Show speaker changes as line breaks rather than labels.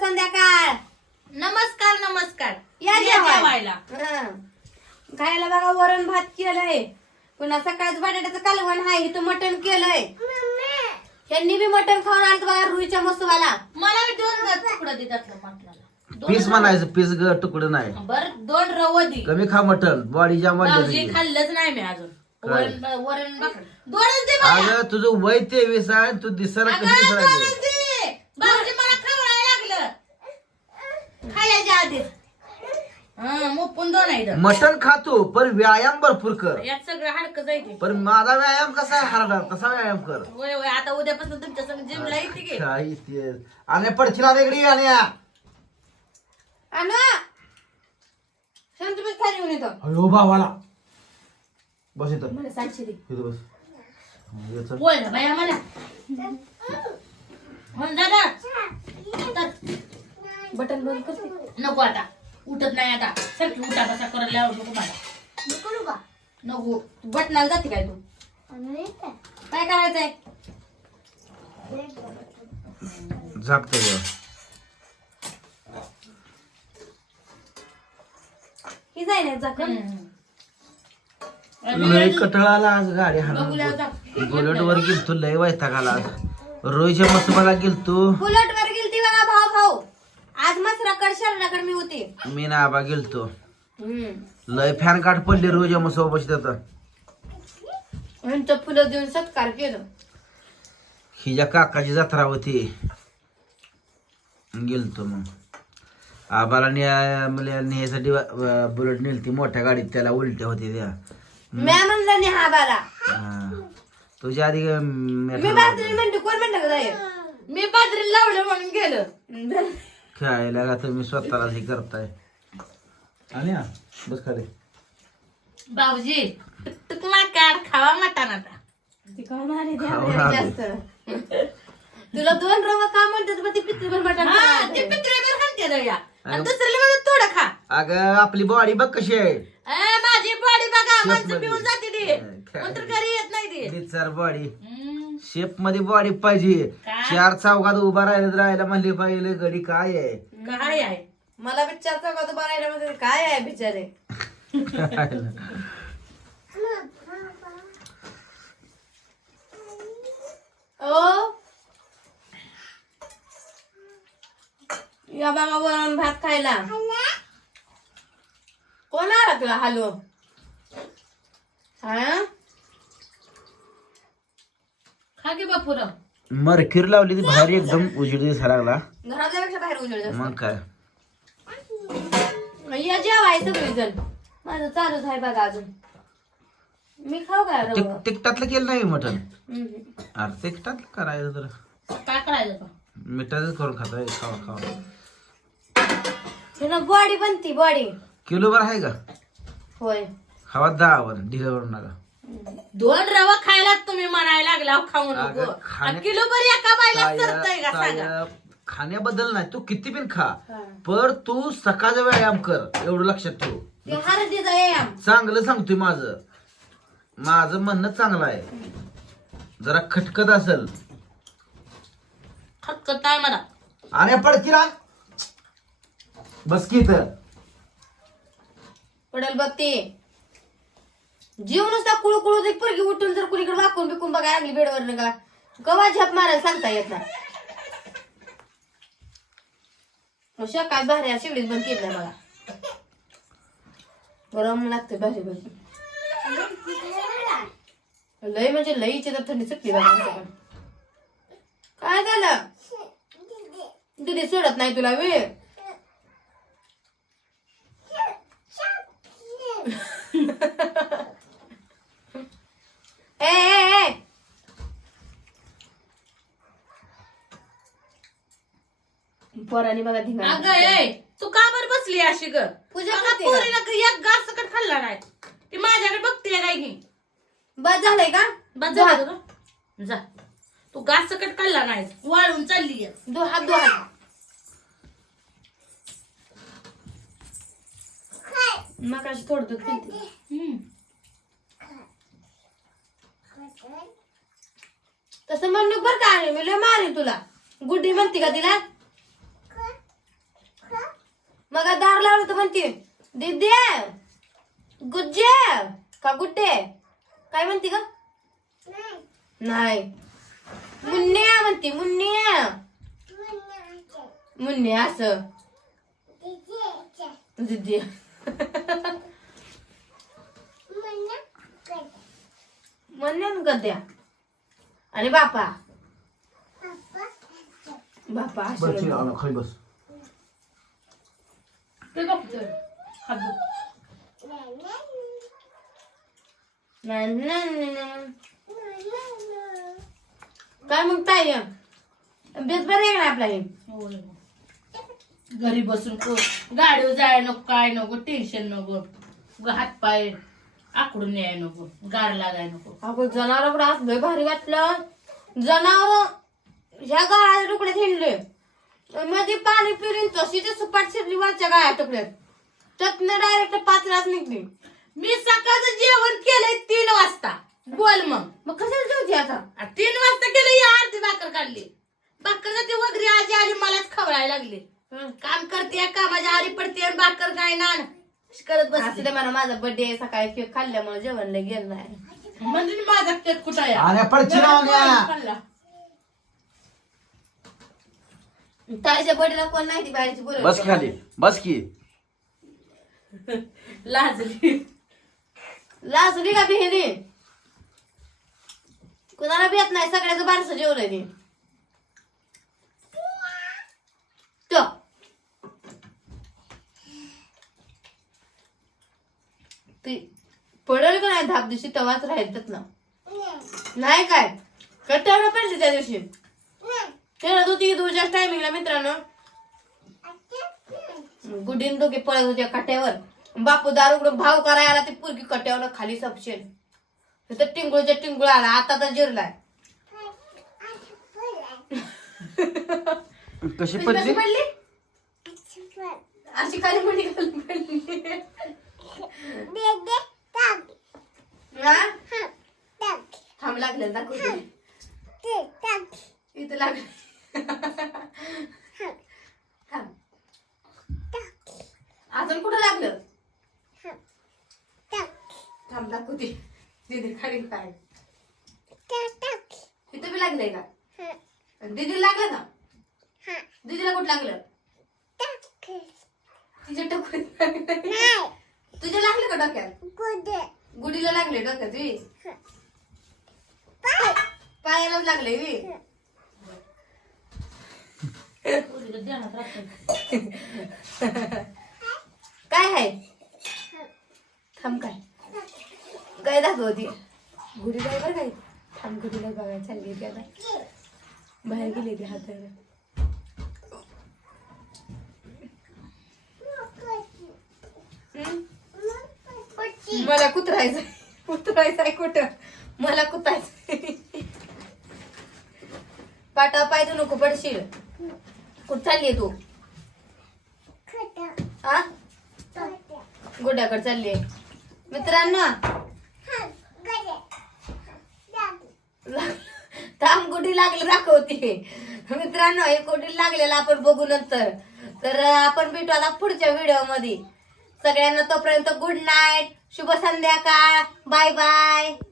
संध्याकाळ.
नमस्कार नमस्कार.
या जेवायला. खायला बघा वरण भात केलंय. पुन्हा सकाळच बटाट्याचं कालवण आहे इथं मटण केलंय. त्यांनी बी मटण खाऊन आलं बघा रुईच्या मसुबाला
मला दोन तुकडं दे त्यातलं मटणाला.
पीस म्हणायचं पीस ग तुकडं नाही.
बर दोन रव दे.
कमी खा मटन बॉडी जाम
खाल्लंच नाही मी अजून? वरण वरण भाकरी. दोनच दे मला.
अगं तुझं वय तेवीस आहे तू दिसायला
अगं,
कधी
दोनच
दिसायला
दे. मला आधीच. हा मुपून दोन आहे इथं.
मटन खातो पण व्यायाम भरपूर कर.
यात सगळं हाडकं जायचे.
पण माझा व्यायाम कसा आहे हरणार? तसा व्यायाम कर?
आता उद्यापासून तुमच्या संग जिमला येते की.
काही ते आणि पडशील रेगडी आणि
खाली येऊन येतो.
अयो भावाला. बस इथं.
मला सांगशी दे
इथं बस. हं.
बोल ना हो दादा तर.
बटन बंद करते
नको आता. उठत नाही आता. सारखी उठा बसा करायला आवड नको मला. नको
बटनाला जाते काय तू? काय करायचंय?
झाकतं गं.
ही जाय ना जाकन
लय कटाळाला आज गाडी
बघूया
हाणून
जा.
बुलेट वर गेलतो लय वैताग आला आज. रोहिच्या मसुबाला गेलतो.
बुलेट वर गेलती बघा भाऊ भाऊ. आज मसराकड शरणाकड मी होते.
मी ना आबा गेलतो.
हम्म.
लय फॅन काट पडली मसोबाशी त्याचा.
यांचं फुलं देऊन सत्कार केलं.
हिच्या काकाची जत्रा होती गेलतो मग. आबाला न्या मला न्यायसाठी अं, बुलेट नेलती मोठ्या गाडीत त्याला उलट्या होती त्या.
म्या म्हणलं नाही हा बाला
हा. तुझ्या आधी काय मी
बाजरी म्हणते कोण म्हणलं का जाय?
मी बाजरी लावलं म्हणून गेलं.
खेळायला का तुम्ही स्वतःला हे करताय? आणि हा, बस खाली.
भाऊजी तुक माकार खावा मटण आता.
ती खाऊन आली. जास्त. तुला दोन रवा का म्हणतात मग ती
हा
खायला
ते
दे.
पित्रेकर खाते दया. आणि दुसऱ्याला म्हणून थोडं खा.
अगं आपली बॉडी बघ कशी आहे.
ए, माझी बॉडी बघा
शेप
माणसं
मध्ये.
पिऊन जाते ती.
काय?
नंतर घरी येत नाही ती.
दिचार बॉडी
हम्म.
शेपमध्ये बॉडी पाहिजे.
काय?
चार चौकात उभा राहिलं राहायला म्हणले पाहिजे गडी काय आहे?
काय आहे?
मला विचार चौकात बघायला म्हणजे काय आहे बिचारे? ओ? या बाबा वरण भात खायला. आला तुला हॅलो हा?
खा की बापूर
मरखीर लावली ती भारी एकदम उजेड दिसायला लागला.
घरातल्यापेक्षा बाहेर उजळ जास्त.
मग काय?
या जेवाय सगळेजण. माझं चालूच आहे बघा अजून. मी खाऊ काय रवा?
तिक- तिकटातलं केलं नाही मटन
हम्म.
अरे तिकटातलं करायचं तर.
काय करायचं?
मिठाच करून खाताय खावा खावा.
त्यानं बॉडी बनती बॉडी.
किलो भर आहे का?
होय.
खावा दहावर ढिलं करून नका
दोन रवा खायला तुम्ही म्हणायला लागला खाऊ नको.
अगं, खाण्या-
किलो बरी एका बायला
ताया-
सरतय का सांगा?
ताया, खाण्याबद्दल नाही तू किती पण खा.
हा.
पर तू सकाळचा व्यायाम कर एवढं लक्षात ठेव.
ते हळदीचा व्यायाम.
चांगलं सांगतोय माझं. माझं म्हणणं चांगलं आहे. जरा खटकत असेल.
खतखत आहे मला
आणि पडकी ना. बस की इथं.
पडेल बघ ते. जीव नुसता कुळू कुळू ते पोरगी उठून जर कुणीकडे वाकून बिकून बघा लागली बेडवर का कवा झप मारायला सांगता येत ना मग सकाळ भारी शिवडीत बंद केलं मला. गरम लागते भारी भारी. लय म्हणजे लईची तर थंडी सुटली बघा आमच्याकडे. काय झालं? दिदी सोडत नाही तुला वेळ? ए ए ए पोरांनी बघा धिंगाणा
अगं ए तू का बर बसली अशी ग?
पूजा करते का?
पोरीला ग- एक घास सकट खाल्ला नाही. ती माझ्याकडे बघते काय की?
बस झालंय का?
बस झालं? जा. तू घास सकट खाल्ला नाही. वाळून चालली आहे.
दो हात दो हात. मकाशी थोडं दूध पिते. तसं म्हणू बर का मी लय मारेन तुला. गुड्डी म्हणते का तिला? मग दार लावलं तर म्हणते दिद्या गुज्जे का गुड्डे? काय म्हणते ग? नाही. मुन्न्या म्हणते मुन्न्या मुन्न्या असं. दिदी. मुन्न्या न गद्या. आणि बापा? बापा
बस खाली बस.
ते बघतोय हात
नाही. काय मग ताई? बेस बरं आहे ना आपला हे?
घरी बसून को गाडीवर जाय नको काय नको टेन्शन नको. ग हातपाय आकडून याय नको गाड लागाय नको.
अगं जनावर पण असलं भारी वाटलं. जनावर ह्या गाळ्या तुकड्यात हिंडले मध्ये पाणी पिरीन तशी ते सुपाट शिरली वरच्या गाळ्या तुकड्यात त्यातनं डायरेक्ट पाचलाच निघली.
मी सकाळचं जेवण केलंय तीन वाजता बोल मग
मग कशाला जेवते आता
आ, तीन वाजता केलं ही अर्धी भाकर काढली भाकर ती वगैरे आजी आली मलाच खवळायला लागली
हं.
काम करते कामाच्या आरी पडते आणि भाकर काय ना करत
असं
बसते
ते मला माझा बर्थडे सकाळी केक खाल्ल्यामुळे जेवण लय गेलं नाही
म्हणजे माझा केक कुठं आहे?
अरे पडची रावण्या.
खाल्ला.
ताईच्या बर्थडेला कोण नाही ती बाहेरची बोलत
बस खाली बस की
लाजली
लाजली का बिहिणी कुणाला भेट नाही सगळ्याचं बारसं जेवलंय ती तो ती पडेल का नाही धाप दिवशी तेव्हाच राहिल ना. नाही काय? कट्ट्यावर पडली त्या दिवशी. खेळत होती तुझ्या टायमिंगला मित्रांनो. गुडीन दोघे पळत होत्या कट्यावर बापू दार उघडून भाव करायला आला ती पुरगी कट्यावर खाली सपशेल. तर टिंगूळच्या टिंगूळ आला आता तर जिरलाय.
कशी पडली?
अशी खाली पडली खाली पडली? थांब लागलं दाखव इथं लागलं. थांब. अजून कुठं लागलं? थांब दाखवते. दीदी खाली काय इथं बी लागलंय का? दीदीला लागलं का? दीदीला कुठं लागलं? तिच्या टकुरीत लागलं लागलं डोक्यात गुडीला लागले डोक्यात वी? पायाला लागले वी. काय आहे? थांब काय? काय दाखवती? गुढी काय बरं काय थांब गुढीला बघायला चालली ती आता. बाहेर गेली ती हाताला हम्म? मला कुत्रायचंय कुत्रायचंय कुठं? मला कुत्रायचंय पाटा पाय तू नको पडशील. कुठं चालली तू? हा गुड्याकडे चालली मित्रांनो. थांब गुढी लागली दाखवते. मित्रांनो हे गुढी लागलेलं आपण बघू नंतर. तर आपण भेटू आता पुढच्या व्हिडिओमध्ये. सगळ्यांना तोपर्यंत गुड नाईट शुभ संध्याकाळ. Bye bye.